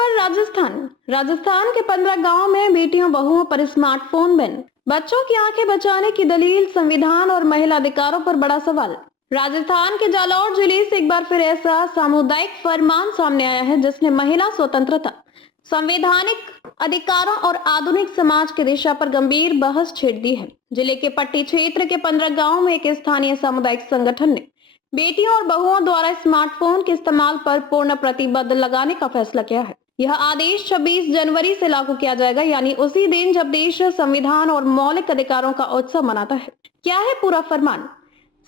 खबर राजस्थान के 15 गांव में बेटियों बहुओं पर स्मार्टफोन बैन। बच्चों की आंखें बचाने की दलील, संविधान और महिला अधिकारों पर बड़ा सवाल। राजस्थान के जालौर जिले से एक बार फिर ऐसा सामुदायिक फरमान सामने आया है जिसने महिला स्वतंत्रता, संवैधानिक अधिकारों और आधुनिक समाज की दिशा पर गंभीर बहस छेड़ दी है। जिले के पट्टी क्षेत्र के 15 गांव में एक स्थानीय सामुदायिक संगठन ने बेटियों और बहुओं द्वारा स्मार्टफोन के इस्तेमाल पर पूर्ण प्रतिबंध लगाने का फैसला किया है। यह आदेश 26 जनवरी से लागू किया जाएगा, यानी उसी दिन जब देश संविधान और मौलिक अधिकारों का उत्सव मनाता है। क्या है पूरा फरमान?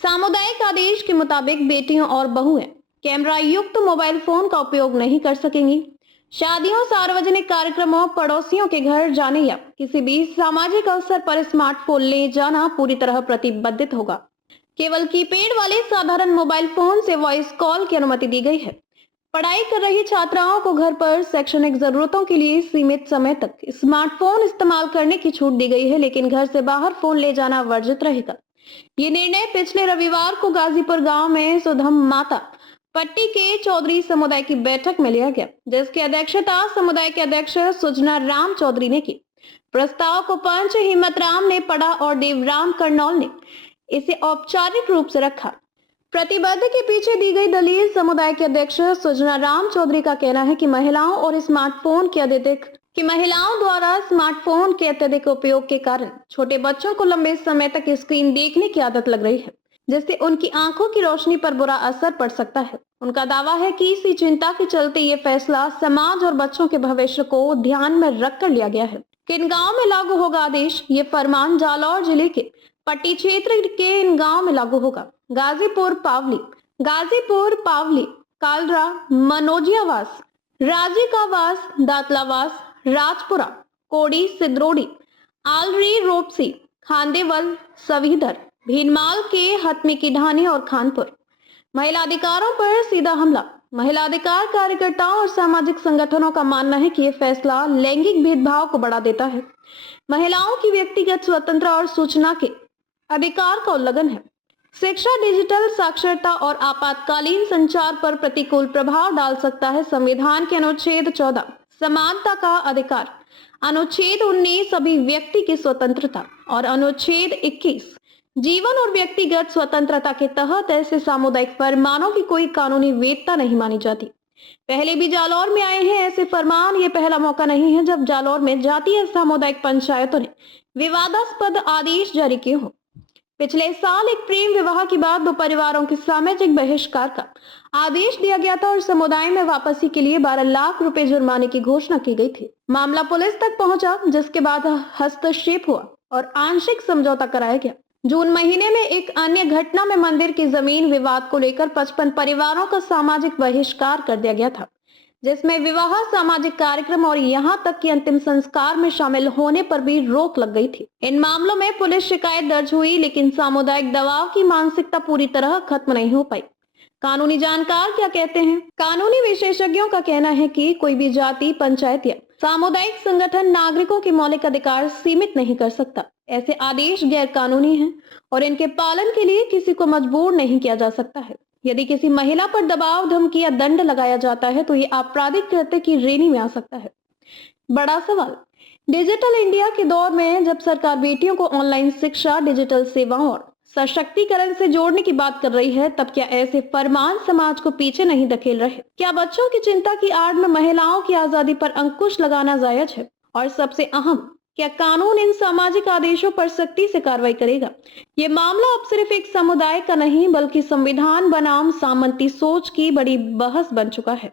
सामुदायिक आदेश के मुताबिक बेटियों और बहुएं कैमरा युक्त मोबाइल फोन का उपयोग नहीं कर सकेंगी। शादियों, सार्वजनिक कार्यक्रमों, पड़ोसियों के घर जाने या किसी भी सामाजिक अवसर पर स्मार्टफोन ले जाना पूरी तरह प्रतिबंधित होगा। केवल कीपैड वाले साधारण मोबाइल फोन से वॉइस कॉल की अनुमति दी गई है। पढ़ाई कर रही छात्राओं को घर पर शैक्षणिक जरूरतों के लिए सीमित समय तक स्मार्टफोन इस्तेमाल करने की छूट दी गई है, लेकिन घर से बाहर फोन ले जाना वर्जित रहेगा। ये निर्णय पिछले रविवार को गाजीपुर गांव में सुधम माता पट्टी के चौधरी समुदाय की बैठक में लिया गया, जिसकी अध्यक्षता समुदाय के अध्यक्ष सुजना राम चौधरी ने की। प्रस्ताव को पंच हिम्मत राम ने पढ़ा और देवराम कर्नौल ने इसे औपचारिक रूप से रखा। प्रतिबंध के पीछे दी गई दलील, समुदाय के अध्यक्ष सुजना राम चौधरी का कहना है कि महिलाओं द्वारा स्मार्टफोन के अत्यधिक उपयोग के कारण छोटे बच्चों को लंबे समय तक स्क्रीन देखने की आदत लग रही है, जिससे उनकी आंखों की रोशनी पर बुरा असर पड़ सकता है। उनका दावा है कि इसी चिंता के चलते ये फैसला समाज और बच्चों के भविष्य को ध्यान में रखकर लिया गया है। किन गाँव में लागू होगा आदेश? ये फरमान जालौर जिले के पट्टी क्षेत्र के इन गांव में लागू होगा। गाजीपुर पावली, कालरा, मनोजियावास, राजिकावास, दातलावास, राजपुरा, कोड़ी, सिद्रोड़ी, आलरी, रोपसी, खांदेवल, सवीधर, भीनमाल के हतमी की ढानी और खानपुर। महिला अधिकारों पर सीधा हमला। महिला अधिकार कार्यकर्ताओं और सामाजिक संगठनों का मानना है कि यह फैसला लैंगिक भेदभाव को बढ़ा देता है, महिलाओं की व्यक्तिगत स्वतंत्रता और सूचना के अधिकार का उल्लंघन है। शिक्षा, डिजिटल साक्षरता और आपातकालीन संचार पर प्रतिकूल प्रभाव डाल सकता है। संविधान के अनुच्छेद 14 समानता का अधिकार, अनुच्छेद 19 सभी व्यक्ति की स्वतंत्रता और अनुच्छेद 21 जीवन और व्यक्तिगत स्वतंत्रता के तहत ऐसे सामुदायिक फरमानों की कोई कानूनी वैधता नहीं मानी जाती। पहले भी जालौर में आए हैं ऐसे फरमान। ये पहला मौका नहीं है जब जालौर में जातीय सामुदायिक पंचायतों ने विवादास्पद आदेश जारी किए हों। पिछले साल एक प्रेम विवाह के बाद 2 परिवारों के सामाजिक बहिष्कार का आदेश दिया गया था और समुदाय में वापसी के लिए 12 लाख रुपए जुर्माने की घोषणा की गई थी। मामला पुलिस तक पहुंचा, जिसके बाद हस्तक्षेप हुआ और आंशिक समझौता कराया गया। जून महीने में एक अन्य घटना में मंदिर की जमीन विवाद को लेकर 55 परिवारों का सामाजिक बहिष्कार कर दिया गया था, जिसमें विवाह, सामाजिक कार्यक्रम और यहां तक कि अंतिम संस्कार में शामिल होने पर भी रोक लग गई थी। इन मामलों में पुलिस शिकायत दर्ज हुई, लेकिन सामुदायिक दबाव की मानसिकता पूरी तरह खत्म नहीं हो पाई। कानूनी जानकार क्या कहते हैं? कानूनी विशेषज्ञों का कहना है कि कोई भी जाति, पंचायत या सामुदायिक संगठन नागरिकों के मौलिक अधिकार सीमित नहीं कर सकता। ऐसे आदेश गैर कानूनी हैं और इनके पालन के लिए किसी को मजबूर नहीं किया जा सकता है। यदि किसी महिला पर दबाव, धमकी या दंड लगाया जाता है तो ये आपराधिक कृत्य की श्रेणी में आ सकता है। बड़ा सवाल। डिजिटल इंडिया के दौर में जब सरकार बेटियों को ऑनलाइन शिक्षा, डिजिटल सेवाओं और सशक्तिकरण से जोड़ने की बात कर रही है, तब क्या ऐसे फरमान समाज को पीछे नहीं धकेल रहे? क्या बच्चों की चिंता की आड़ में महिलाओं की आजादी पर अंकुश लगाना जायज है? और सबसे अहम, क्या कानून इन सामाजिक आदेशों पर सख्ती से कार्रवाई करेगा? ये मामला अब सिर्फ एक समुदाय का नहीं बल्कि संविधान बनाम सामंती सोच की बड़ी बहस बन चुका है।